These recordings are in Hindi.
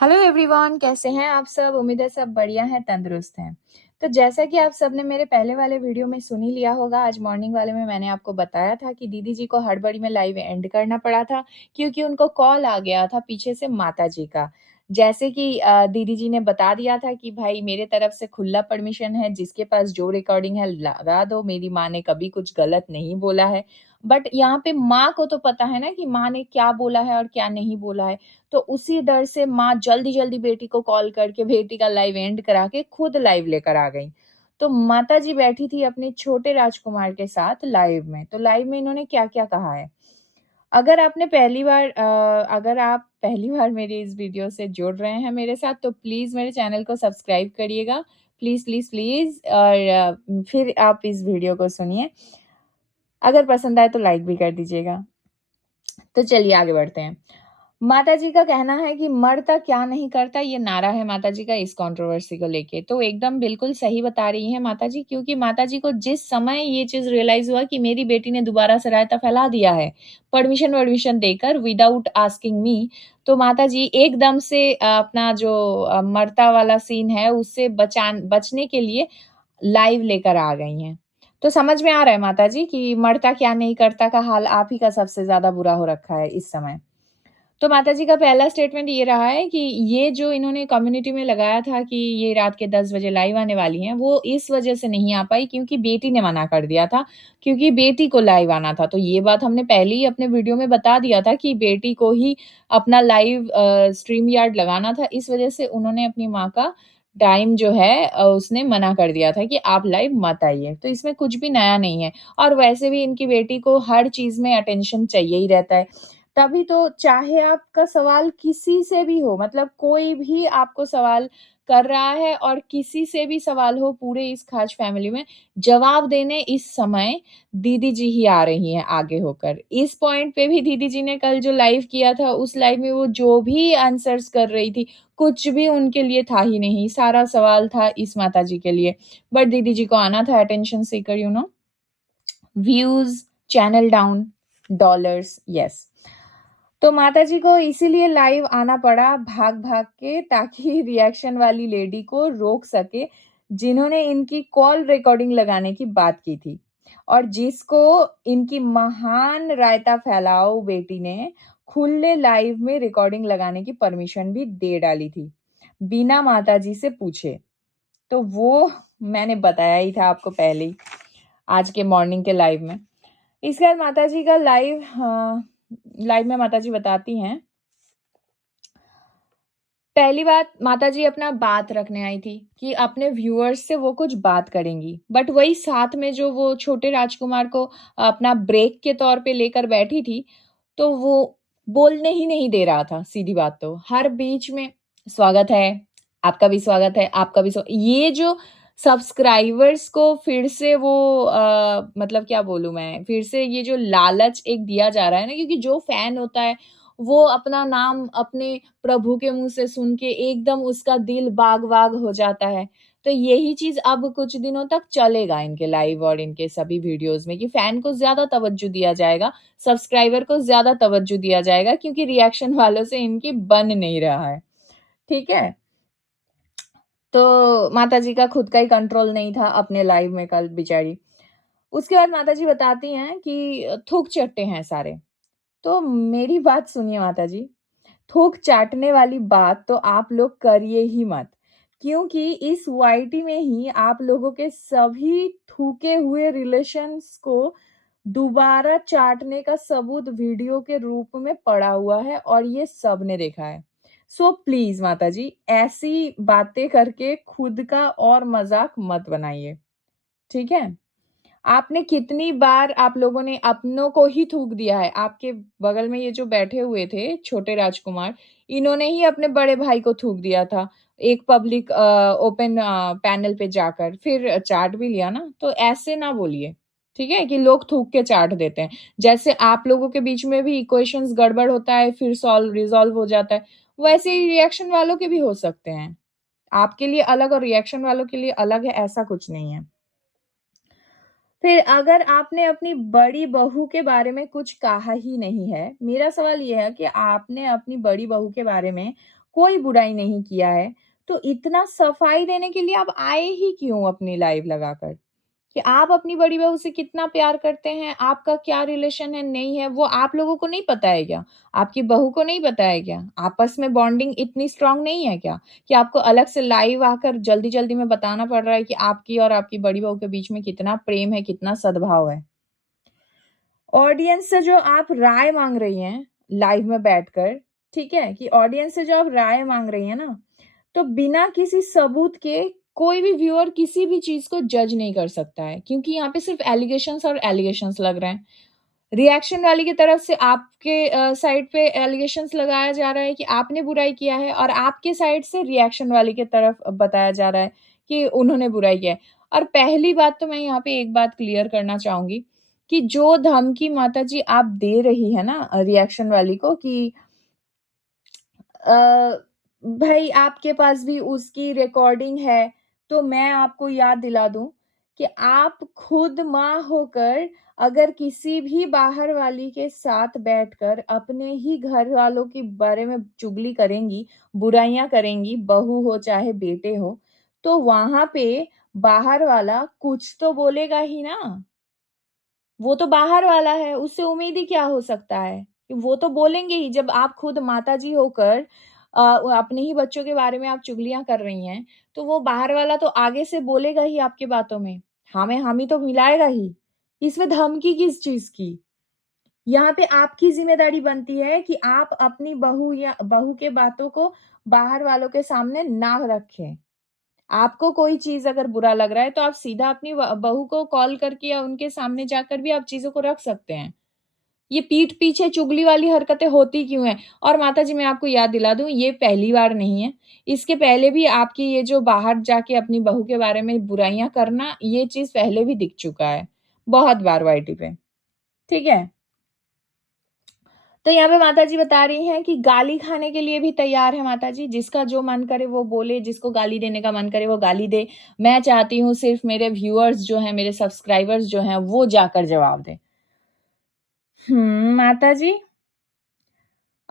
हेलो एवरीवन, कैसे हैं आप सब? उम्मीद है सब बढ़िया हैं, तंदुरुस्त हैं। तो जैसा कि आप सबने मेरे पहले वाले वीडियो में सुन ही लिया होगा, आज मॉर्निंग वाले में मैंने आपको बताया था कि दीदी जी को हड़बड़ी में लाइव एंड करना पड़ा था, क्योंकि उनको कॉल आ गया था पीछे से माताजी का। जैसे कि दीदी जी ने बता दिया था कि भाई मेरे तरफ से खुला परमिशन है, जिसके पास जो रिकॉर्डिंग है लगा दो, मेरी माँ ने कभी कुछ गलत नहीं बोला है। बट यहाँ पे माँ को तो पता है ना कि माँ ने क्या बोला है और क्या नहीं बोला है। तो उसी डर से माँ जल्दी-जल्दी बेटी को कॉल करके बेटी का लाइव एंड करा के खुद लाइव लेकर आ गईं। तो माताजी बैठी थी अपने छोटे राजकुमार के साथ लाइव में। तो लाइव में इन्होंने क्या-क्या कहा है। अगर आप पहली बार मेरी इस वीडियो से जुड़ रहे हैं मेरे साथ, तो प्लीज़ मेरे चैनल को सब्सक्राइब करिएगा। प्लीज़, प्लीज़, प्लीज़, और फिर आप इस वीडियो को सुनिए। अगर पसंद आए तो लाइक भी कर दीजिएगा। तो चलिए आगे बढ़ते हैं। माताजी का कहना है कि मरता क्या नहीं करता, ये नारा है माताजी का इस कंट्रोवर्सी को लेके। तो एकदम बिल्कुल सही बता रही हैं माताजी, क्योंकि माताजी को जिस समय ये चीज़ रियलाइज़ हुआ कि मेरी बेटी ने दोबारा से रायता फैला दिया है, परमिशन-वर्मिशन देकर विदाउट आस्किंग मी, तो माताजी एकदम से अपना जो मरता वाला सीन है उससे बचने के लिए लाइव लेकर आ गई हैं। तो समझ में आ रहा है माताजी कि मरता क्या नहीं करता का हाल आप ही का सबसे ज़्यादा बुरा हो रखा है इस समय। तो माताजी का पहला स्टेटमेंट ये रहा है कि ये जो इन्होंने कम्युनिटी में लगाया था कि ये रात के 10 बजे लाइव आने वाली हैं, वो इस वजह से नहीं आ पाई क्योंकि बेटी ने मना कर दिया था, क्योंकि बेटी को लाइव आना था। तो ये बात हमने पहले ही अपने वीडियो में बता दिया था कि बेटी को ही अपना लाइव स्ट्रीम यार्ड लगाना था, इस वजह से उन्होंने अपनी माँ का टाइम जो है उसने मना कर दिया था कि आप लाइव मत आइए। तो इसमें कुछ भी नया नहीं है, और वैसे भी इनकी बेटी को हर चीज़ में अटेंशन चाहिए ही रहता है। तभी तो चाहे आपका सवाल किसी से भी हो, मतलब कोई भी आपको सवाल कर रहा है और किसी से भी सवाल हो पूरे इस खास फैमिली में, जवाब देने इस समय दीदी जी ही आ रही हैं आगे होकर। इस पॉइंट पे भी दीदी जी ने कल जो लाइव किया था, उस लाइव में वो जो भी आंसर्स कर रही थी, कुछ भी उनके लिए था ही नहीं, सारा सवाल था इस माताजी के लिए। बट दीदी जी को आना था attention seeker, views, channel down, dollars, yes. तो माताजी को इसीलिए लाइव आना पड़ा भाग-भाग के, ताकि रिएक्शन वाली लेडी को रोक सके, जिन्होंने इनकी कॉल रिकॉर्डिंग लगाने की बात की थी और जिसको इनकी महान रायता फैलाओ बेटी ने खुले लाइव में रिकॉर्डिंग लगाने की परमिशन भी दे डाली थी, बिना माताजी से पूछे। तो वो मैंने बताया ही था आपको पहले ही, आज के मॉर्निंग के लाइव में। इसके बाद माताजी का लाइव में माताजी बताती हैं, पहली बात माताजी अपना बात रखने आई थी कि अपने व्यूअर्स से वो कुछ बात करेंगी। बट वही साथ में जो वो छोटे राजकुमार को अपना ब्रेक के तौर पे लेकर बैठी थी, तो वो बोलने ही नहीं दे रहा था, सीधी बात तो। हर बीच में स्वागत है, आपका भी स्वागत है, आपका भी ये जो सब्सक्राइबर्स को फिर से वो मतलब क्या बोलूँ मैं, फिर से ये जो लालच एक दिया जा रहा है ना, क्योंकि जो फैन होता है, वो अपना नाम अपने प्रभु के मुँह से सुन के एकदम उसका दिल बाग-बाग हो जाता है। तो यही चीज़ अब कुछ दिनों तक चलेगा इनके लाइव और इनके सभी वीडियोज़ में कि फैन को ज़्यादा तवज्जो दिया जाएगा, सब्सक्राइबर को ज़्यादा तवज्जो दिया जाएगा, क्योंकि रिएक्शन वालों से इनकी बन नहीं रहा है। ठीक है? तो माताजी का खुद का ही कंट्रोल नहीं था अपने लाइव में कल बेचारी। उसके बाद माताजी बताती हैं कि थूक चट्टे हैं सारे। तो मेरी बात सुनिए माताजी, थूक चाटने वाली बात तो आप लोग करिए ही मत, क्योंकि इस वाईटी में ही आप लोगों के सभी थूके हुए रिलेशंस को दोबारा चाटने का सबूत वीडियो के रूप में पड़ा हुआ है और ये सबने देखा है। सो प्लीज़ माताजी, ऐसी बातें करके खुद का और मज़ाक मत बनाइए, ठीक है? आपने कितनी बार आप लोगों ने अपनों को ही थूक दिया है। आपके बगल में ये जो बैठे हुए थे छोटे राजकुमार, इन्होंने ही अपने बड़े भाई को थूक दिया था, एक पब्लिक ओपन पैनल पे जाकर, फिर चाट भी लिया ना। तो ऐसे ना बोलिए, ठीक है? कि लोग थूक के चाट देते हैं। जैसे आप लोगों के बीच में भी इक्वेशंस गड़बड़ होता है, फिर रिज़ॉल्व हो जाता है, वैसे ही रिएक्शन वालों के भी हो सकते हैं। आपके लिए अलग और रिएक्शन वालों के लिए अलग है, ऐसा कुछ नहीं है। फिर अगर आपने अपनी बड़ी बहू के बारे में कुछ कहा ही नहीं है, मेरा सवाल ये है कि आपने अपनी बड़ी बहू के बारे में कोई बुराई नहीं किया है, तो इतना सफाई देने के लिए आप आए ही क्यों अपनी लाइव लगाकर? कि आप अपनी बड़ी बहू से कितना प्यार करते हैं, आपका क्या रिलेशन है, नहीं है, वो आप लोगों को नहीं पता है क्या? आपकी बहू को नहीं पता है क्या? आपस में बॉन्डिंग इतनी स्ट्रॉन्ग नहीं है क्या? कि आपको अलग से लाइव आकर जल्दी-जल्दी में बताना पड़ रहा है कि आपकी और आपकी बड़ी बहू के बीच में कितना प्रेम है, कितना सद्भाव है। ऑडियंस से जो आप राय माँग रही हैं, लाइव में बैठकर, ठीक है? कि ऑडियंस से जो आप राय माँग रही हैं ना, तो बिना किसी सबूत के कोई भी व्यूअर किसी भी चीज़ को जज नहीं कर सकता है, क्योंकि यहाँ पे सिर्फ़ एलिगेशंस और एलिगेशंस लग रहे हैं। रिएक्शन वाली की तरफ से आपके साइड पे एलिगेशंस लगाया जा रहा है कि आपने बुराई किया है, और आपके साइड से रिएक्शन वाली की तरफ बताया जा रहा है कि उन्होंने बुराई किया है। और पहली बात तो मैं यहाँ पे एक बात क्लियर करना चाहूँगी कि जो धमकी माताजी आप दे रही है ना रिएक्शन वाली को कि अ, भई आपके पास भी उसकी रिकॉर्डिंग है, तो मैं आपको याद दिला दूँ कि आप खुद माँ होकर अगर किसी भी बाहर वाली के साथ बैठकर अपने ही घर वालों के बारे में चुगली करेंगी, बुराइयाँ करेंगी, बहू हो चाहे बेटे हो, तो वहाँ पे बाहर वाला कुछ तो बोलेगा ही ना। वो तो बाहर वाला है, उससे उम्मीद ही क्या हो सकता है? कि वो तो बोलेंगे ही, जब आप खुद माताजी होकर अपने ही बच्चों के बारे में आप चुगलियाँ कर रही हैं, तो वो बाहर वाला तो आगे से बोलेगा ही आपकी बातों में। हाँ में हामी तो मिलाएगा ही। इसमें धमकी किस चीज़ की? यहाँ पे आपकी ज़िम्मेदारी बनती है कि आप अपनी बहू या बहू के बातों को बाहर वालों के सामने ना रखें। आपको कोई चीज़ अगर बुरा लग रहा है, तो आप सीधा अपनी बहू को कॉल करके या उनके सामने जाकर भी आप चीज़ों को रख सकते हैं। ये पीठ पीछे चुगली वाली हरकतें होती क्यों हैं? और माताजी मैं आपको याद दिला दूँ, ये पहली बार नहीं है। इसके पहले भी आपकी ये जो बाहर जाके अपनी बहू के बारे में बुराइयाँ करना, ये चीज़ पहले भी दिख चुका है, बहुत बार वाईटी पे। ठीक है? तो यहाँ पे माताजी बता रही हैं कि गाली खाने के लिए भी तैयार है माताजी, जिसका जो मन करे वो बोले, जिसको गाली देने का मन करे वो गाली दे। मैं चाहती हूँ सिर्फ़ मेरे व्यूअर्स जो हैं, मेरे सब्सक्राइबर्स जो हैं, वो जाकर जवाब दें। माताजी,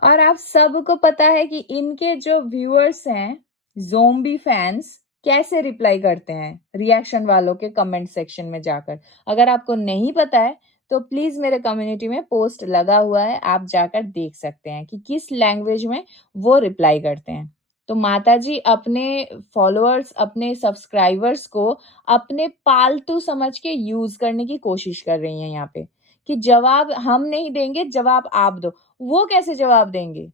और आप सबको पता है कि इनके जो व्यूअर्स हैं, ज़ोंबी फैन्स, कैसे रिप्लाई करते हैं रिएक्शन वालों के कमेंट सेक्शन में जाकर। अगर आपको नहीं पता है, तो प्लीज़ मेरे कम्युनिटी में पोस्ट लगा हुआ है, आप जाकर देख सकते हैं कि किस लैंग्वेज में वो रिप्लाई करते हैं। तो माताजी अपने फॉलोअर्स, अपने सब्सक्राइबर्स को अपने पालतू समझ के यूज़ करने की कोशिश कर रही हैं यहाँ पे, कि जवाब हम नहीं देंगे, जवाब आप दो। वो कैसे जवाब देंगे?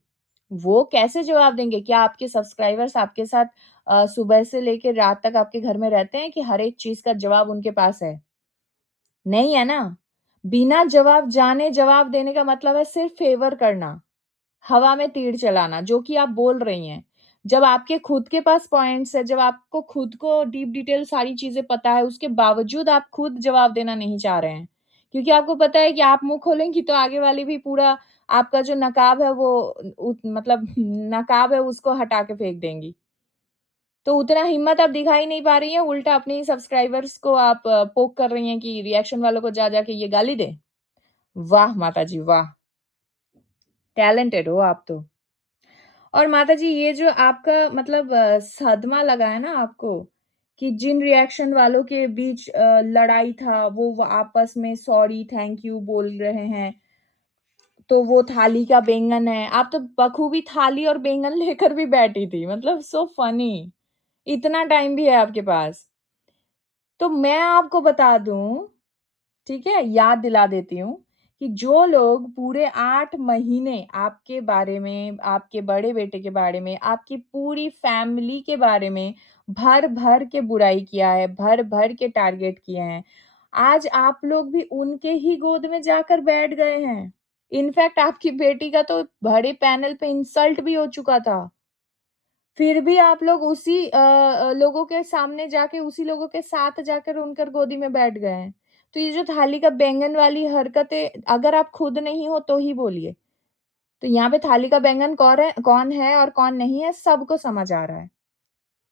वो कैसे जवाब देंगे? क्या आपके सब्सक्राइबर्स आपके साथ सुबह से लेके रात तक आपके घर में रहते हैं कि हर एक चीज़ का जवाब उनके पास है? नहीं है ना। बिना जवाब जाने जवाब देने का मतलब है सिर्फ़ फ़ेवर करना, हवा में तीर चलाना, जो कि आप बोल रही हैं। जब आपके खुद के पास पॉइंट्स है, जब आपको खुद को डीप डिटेल सारी चीज़ें पता है, उसके बावजूद आप खुद जवाब देना नहीं चाह रहे हैं। क्योंकि आपको पता है कि आप मुँह खोलेंगी तो आगे वाली भी पूरा आपका जो नकाब है वो मतलब नकाब है उसको हटा के फेंक देंगी। तो उतना हिम्मत आप दिखा ही नहीं पा रही हैं, उल्टा अपने ही सब्सक्राइबर्स को आप पोक कर रही हैं कि रिएक्शन वालों को जा-जा के ये गाली दें। वाह माताजी वाह! टैलेंटेड हो आप तो। और माताजी ये जो आपका मतलब सदमा लगा है ना आपको, कि जिन रिएक्शन वालों के बीच लड़ाई था, वो आपस में सॉरी, थैंक यू बोल रहे हैं, तो वो थाली का बैंगन है। आप तो बखूबी थाली और बैंगन लेकर भी बैठी थी, मतलब सो फनी। इतना टाइम भी है आपके पास। तो मैं आपको बता दूँ, ठीक है? याद दिला देती हूँ कि जो लोग पूरे 8 महीने आपके बारे में, आपके बड़े बेटे के बारे में, आपकी पूरी फैमिली के बारे में भर-भर के बुराई किया है, भर-भर के टारगेट किए हैं। आज आप लोग भी उनके ही गोद में जाकर बैठ गए हैं। इनफैक्ट आपकी बेटी का तो बड़े पैनल पे इंसल्ट भी हो चुका था। फिर भी आप लोग उसी लोगों के सामने जाके, उसी लोगों के साथ जाकर उनकर गोदी में बैठ गए हैं। तो ये जो थाली का बैंगन वाली हरकतें अगर आप खुद नहीं हो तो ही बोलिए। तो यहाँ पे थाली का बैंगन कौन है और कौन नहीं है सबको समझ आ रहा है।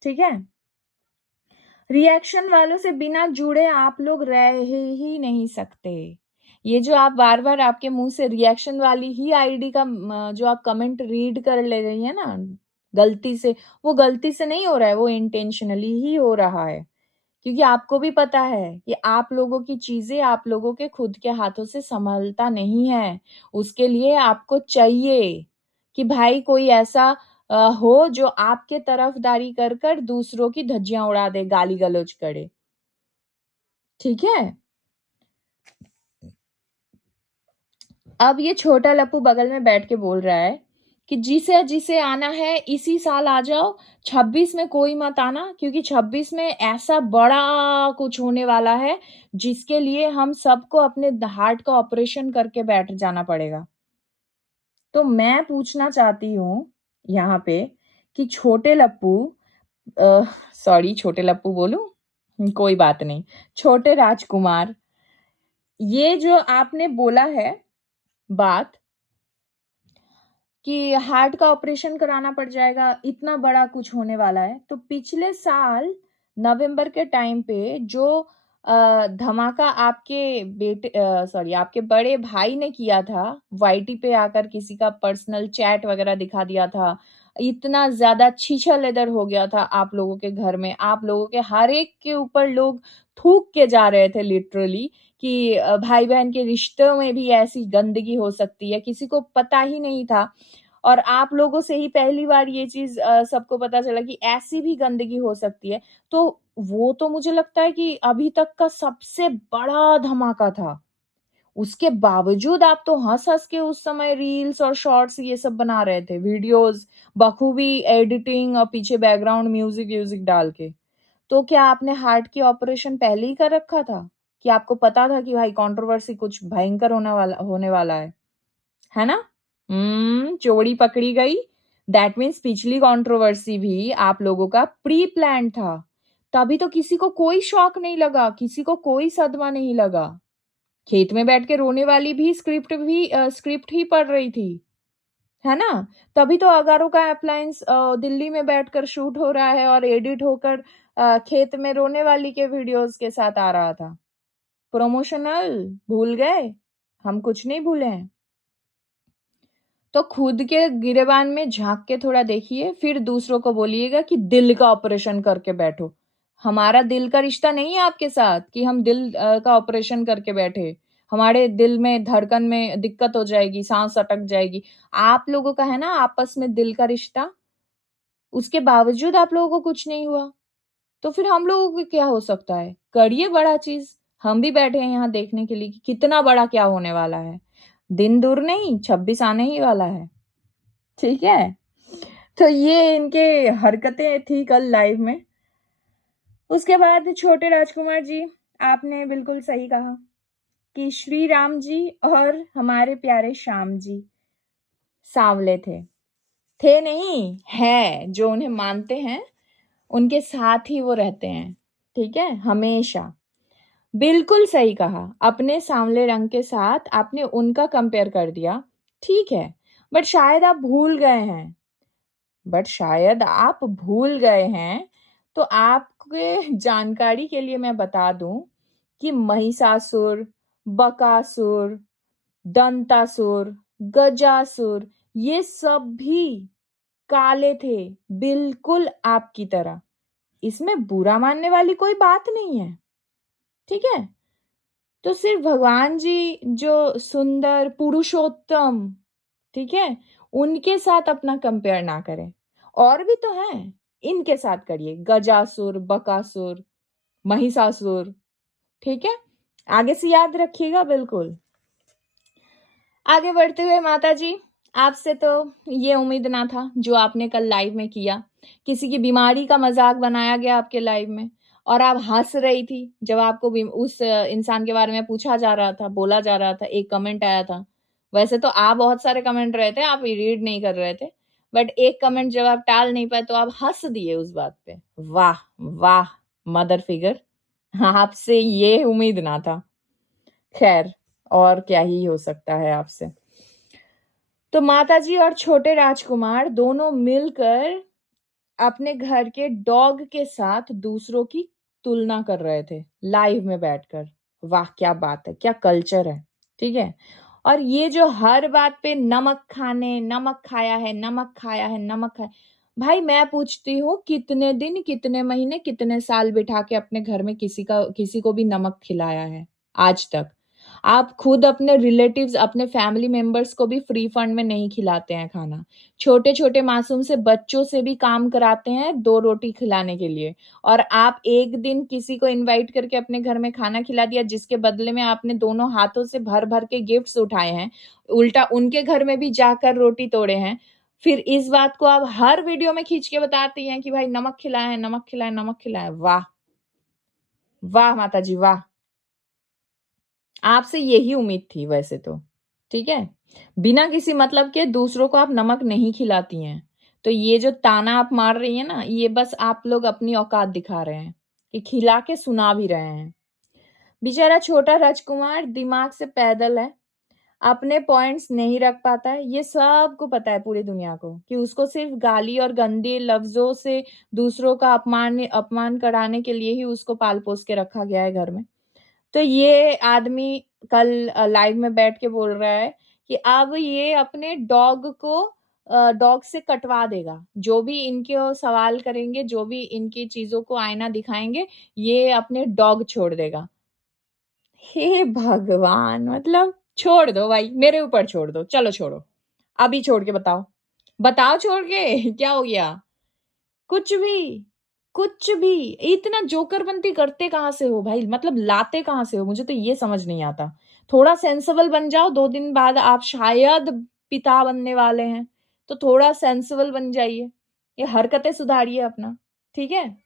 ठीक है? रिएक्शन वालों से बिना जुड़े आप लोग रह ही नहीं सकते। ये जो आप बार-बार आपके मुँह से रिएक्शन वाली ही आईडी का जो आप कमेंट रीड कर ले रही हैं ना, गलती से, वो गलती से नहीं हो रहा है, वो इंटेंशनली ही हो रहा है। क्योंकि आपको भी पता है कि आप लोगों की चीज़ें आप लोगों के खुद के हाथों से सँभलता नहीं है। उसके लिए आपको चाहिए कि भाई कोई ऐसा हो जो आपके तरफदारी कर कर दूसरों की धज्जियाँ उड़ा दे, गाली-गलौज करे। ठीक है? अब ये छोटा लप्पू बगल में बैठ के बोल रहा है कि जिसे आना है इसी साल आ जाओ, 26 में कोई मत आना क्योंकि 26 में ऐसा बड़ा कुछ होने वाला है, जिसके लिए हम सबको अपने हार्ट का ऑपरेशन करके बैठ जाना पड़ेगा। तो मैं पूछना चाहती हूँ यहाँ पे कि छोटे लप्पू सॉरी छोटे लप्पू बोलूँ? कोई बात नहीं। छोटे राजकुमार, ये जो आपने बोला है बात कि हार्ट का ऑपरेशन कराना पड़ जाएगा, इतना बड़ा कुछ होने वाला है। तो पिछले साल नवंबर के टाइम पे जो धमाका आपके आपके बड़े भाई ने किया था, वाईटी पे आकर किसी का पर्सनल चैट वगैरह दिखा दिया था। इतना ज़्यादा छीछल-लेदर हो गया था आप लोगों के घर में, आप लोगों के हर एक के ऊपर लोग थूक के जा रहे थे लिटरली कि भाई-बहन के रिश्तों में भी ऐसी गंदगी हो सकती है, किसी को पता ही नहीं था। और आप लोगों से ही पहली बार ये चीज़ सबको पता चला कि ऐसी भी गंदगी हो सकती है। तो वो तो मुझे लगता है कि अभी तक का सबसे बड़ा धमाका था। उसके बावजूद आप तो हँस-हँस के उस समय रील्स और शॉर्ट्स ये सब बना रहे थे, वीडियोज़ बखूबी एडिटिंग और पीछे बैकग्राउंड म्यूज़िक डाल के। तो क्या आपने हार्ट की ऑपरेशन पहले ही कर रखा था? कि आपको पता था कि भाई कंट्रोवर्सी कुछ भयंकर होने वाला है ना? चोरी पकड़ी गई। दैट मीन्स पिछली कंट्रोवर्सी भी आप लोगों का प्री प्लान्ड था। तभी तो किसी को कोई शॉक नहीं लगा, किसी को कोई सदमा नहीं लगा। खेत में बैठ के रोने वाली भी स्क्रिप्ट ही पढ़ रही थी, है ना? तभी तो अगारो का अप्लायंस दिल्ली में बैठकर शूट हो रहा है और एडिट होकर खेत में रोने वाली के वीडियोज़ के साथ आ रहा था। प्रमोशनल भूल गए? हम कुछ नहीं भूले हैं। तो खुद के गिरेबान में झाँक के थोड़ा देखिए, फिर दूसरों को बोलिएगा कि दिल का ऑपरेशन करके बैठो। हमारा दिल का रिश्ता नहीं है आपके साथ कि हम दिल का ऑपरेशन करके बैठे। हमारे दिल में धड़कन में दिक्कत हो जाएगी, साँस अटक जाएगी। आप लोगों का है ना आपस में दिल का रिश्ता, उसके बावजूद आप लोगों को कुछ नहीं हुआ। तो फिर हम लोगों को क्या हो सकता है? करिए बड़ा चीज़। हम भी बैठे हैं यहाँ देखने के लिए कि कितना बड़ा क्या होने वाला है। दिन दूर नहीं, 26 आने ही वाला है। ठीक है? तो ये इनके हरकतें थी कल लाइव में। उसके बाद छोटे राजकुमार जी, आपने बिल्कुल सही कहा कि श्री राम जी और हमारे प्यारे श्याम जी सांवले थे। थे नहीं, हैं, जो उन्हें मानते हैं, उनके साथ ही वो रहते हैं। ठीक है? हमेशा। बिल्कुल सही कहा। अपने सांवले रंग के साथ आपने उनका कंपेयर कर दिया, ठीक है। बट शायद आप भूल गए हैं, तो आपके जानकारी के लिए मैं बता दूँ कि महिषासुर, बकासुर, दंतासुर, गजासुर ये सब भी काले थे, बिल्कुल आपकी तरह। इसमें बुरा मानने वाली कोई बात नहीं है, ठीक है? तो सिर्फ भगवान जी जो सुंदर पुरुषोत्तम, ठीक है? उनके साथ अपना कंपेयर ना करें। और भी तो हैं, इनके साथ करिए गजासुर, बकासुर, महिषासुर, ठीक है? आगे से याद रखिएगा बिल्कुल। आगे बढ़ते हुए माताजी, आपसे तो ये उम्मीद ना था जो आपने कल लाइव में किया। किसी की बीमारी का मज़ाक बनाया गया आपके लाइव में और आप हँस रही थी जब आपको उस इंसान के बारे में पूछा जा रहा था, बोला जा रहा था, एक कमेंट आया था। वैसे तो आप बहुत सारे कमेंट रहे थे, आप रीड नहीं कर रहे थे। बट एक कमेंट जब आप टाल नहीं पाए तो आप हँस दिए उस बात पे। वाह! वाह! Mother figure. आपसे ये उम्मीद ना था। खैर, और क्या ही हो सकता है आपसे। तो माताजी और छोटे राजकुमार दोनों मिलकर अपने घर के डॉग के साथ दूसरों की तुलना कर रहे थे, लाइव में बैठकर। वाह! क्या बात है, क्या कल्चर है, ठीक है? और ये जो हर बात पे नमक खाया है, नमक खाया है। भाई मैं पूछती हूँ कितने दिन, कितने महीने, कितने साल बिठा के अपने घर में किसी को भी नमक खिलाया है आज तक? आप खुद अपने रिलेटिव्स, अपने फैमिली मेंबर्स को भी फ्री फंड में नहीं खिलाते हैं खाना। छोटे-छोटे मासूम से बच्चों से भी काम कराते हैं 2 रोटी खिलाने के लिए, और आप एक दिन किसी को इनवाइट करके अपने घर में खाना खिला दिया, जिसके बदले में आपने दोनों हाथों से भर-भर के गिफ्ट्स उठाए हैं, उल्टा उनके घर में भी जाकर रोटी तोड़े हैं। फिर इस बात को आप हर वीडियो में खींच के बताती हैं कि भाई नमक खिलाया है, नमक खिलाया है, नमक खिलाया है। वाह! वाह माताजी वाह! आपसे यही उम्मीद थी वैसे तो, ठीक है? बिना किसी मतलब के दूसरों को आप नमक नहीं खिलाती हैं। तो ये जो ताना आप मार रही हैं ना, ये बस आप लोग अपनी औकात दिखा रहे हैं, कि खिला के सुना भी रहे हैं। बेचारा छोटा राजकुमार दिमाग से पैदल है, अपने पॉइंट्स नहीं रख पाता है, ये सबको पता है पूरी दुनिया को, कि उसको सिर्फ़ गाली और गंदे लफ्ज़ों से दूसरों का अपमान कराने के लिए ही उसको पाल-पोस के रखा गया है घर में। तो ये आदमी कल लाइव में बैठ के बोल रहा है कि अब ये अपने डॉग से कटवा देगा। जो भी इनको सवाल करेंगे, जो भी इनकी चीज़ों को आईना दिखाएँगे, ये अपने डॉग छोड़ देगा। हे भगवान! मतलब छोड़ दो भाई, मेरे ऊपर छोड़ दो, चलो छोड़ो। अभी छोड़ के बताओ। बताओ छोड़ के क्या हो गया? कुछ भी, कुछ भी। इतना जोकरपंती करते कहाँ से हो भाई? मतलब लाते कहाँ से हो? मुझे तो ये समझ नहीं आता। थोड़ा सेंसिबल बन जाओ, 2 दिन बाद आप शायद पिता बनने वाले हैं, तो थोड़ा सेंसिबल बन जाइए। ये हरकतें सुधारिए अपना, ठीक है?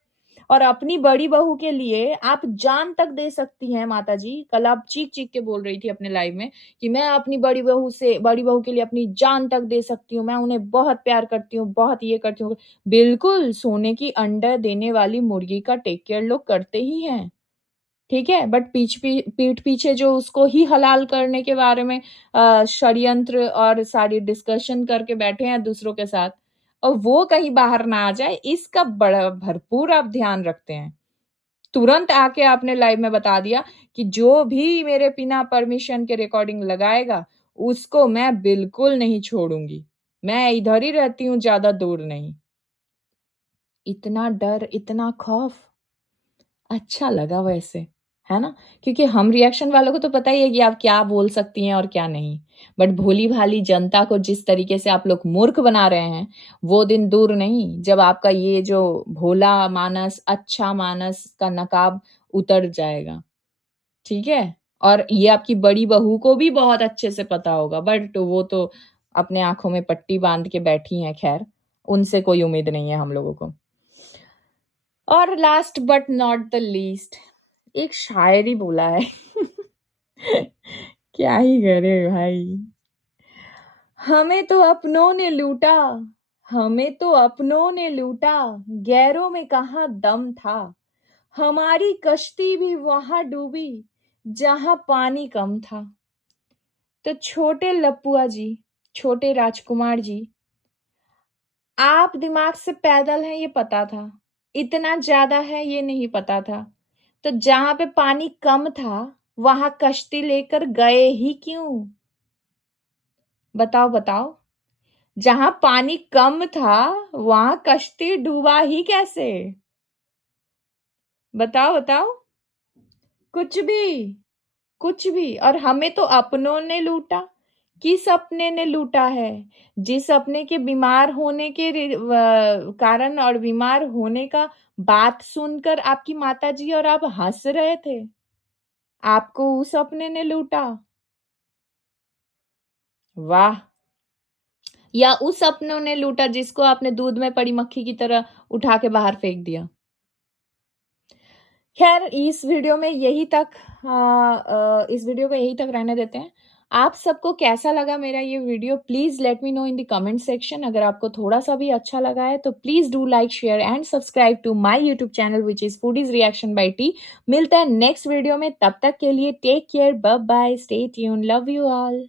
और अपनी बड़ी बहू के लिए आप जान तक दे सकती हैं माताजी। कल आप चीख-चीख के बोल रही थी अपने लाइव में कि मैं अपनी बड़ी बहू के लिए अपनी जान तक दे सकती हूँ, मैं उन्हें बहुत प्यार करती हूँ, बहुत ये करती हूँ। बिल्कुल, सोने की अंडा देने वाली मुर्गी का टेक केयर लोग करते ही हैं, ठीक है? बट पीठ पीछे जो उसको ही हलाल करने के बारे में षड्यंत्र और सारी डिस्कशन करके बैठे हैं दूसरों के साथ, और वो कहीं बाहर ना आ जाए, इसका बड़ा भरपूर आप ध्यान रखते हैं। तुरंत आके आपने लाइव में बता दिया कि जो भी मेरे बिना परमिशन के रिकॉर्डिंग लगाएगा, उसको मैं बिल्कुल नहीं छोड़ूँगी। मैं इधर ही रहती हूँ, ज़्यादा दूर नहीं। इतना डर, इतना खौफ, अच्छा लगा वैसे, है ना? क्योंकि हम रिएक्शन वालों को तो पता ही है कि आप क्या बोल सकती हैं और क्या नहीं। बट भोली-भाली जनता को जिस तरीके से आप लोग मूर्ख बना रहे हैं, वो दिन दूर नहीं, जब आपका ये जो भोला मानस, अच्छा मानस का नकाब उतर जाएगा, ठीक है? और ये आपकी बड़ी बहू को भी बहुत अच्छे से पता होगा, बट वो तो अपने आँखों में पट्टी बाँध के बैठी हैं खैर, उनसे कोई उम्मीद नहीं है हम लोगों को। और last but not the least, एक शायरी बोला है। क्या ही करें भाई। हमें तो अपनों ने लूटा, हमें तो अपनों ने लूटा, गैरों में कहाँ दम था। हमारी कश्ती भी वहां डूबी, जहां पानी कम था। तो छोटे लपुआ जी, छोटे राजकुमार जी, आप दिमाग से पैदल हैं ये पता था, इतना ज़्यादा है ये नहीं पता था। तो जहाँ पे पानी कम था, वहाँ कश्ती लेकर गए ही क्यों? बताओ, बताओ। जहाँ पानी कम था, वहाँ कश्ती डूबा ही कैसे? बताओ, बताओ। कुछ भी, कुछ भी। और हमें तो अपनों ने लूटा। किस अपने ने लूटा है? जिस अपने के बीमार होने के कारण और बीमार होने का बात सुनकर आपकी माताजी और आप हँस रहे थे। आपको उस अपने ने लूटा। वाह! या उस अपनों ने लूटा जिसको आपने दूध में पड़ी मक्खी की तरह उठा के बाहर फेंक दिया। ख़ैर इस वीडियो को यहीं तक रहने देते हैं। आप सबको कैसा लगा मेरा ये video, please let me know in the comment section. अगर आपको थोड़ा-सा भी अच्छा लगा है तो please do like, share and subscribe to my YouTube channel which is foodies reaction by T. मिलते हैं नेक्स्ट वीडियो में, तब तक के लिए take care, bye bye, stay tuned, love you all.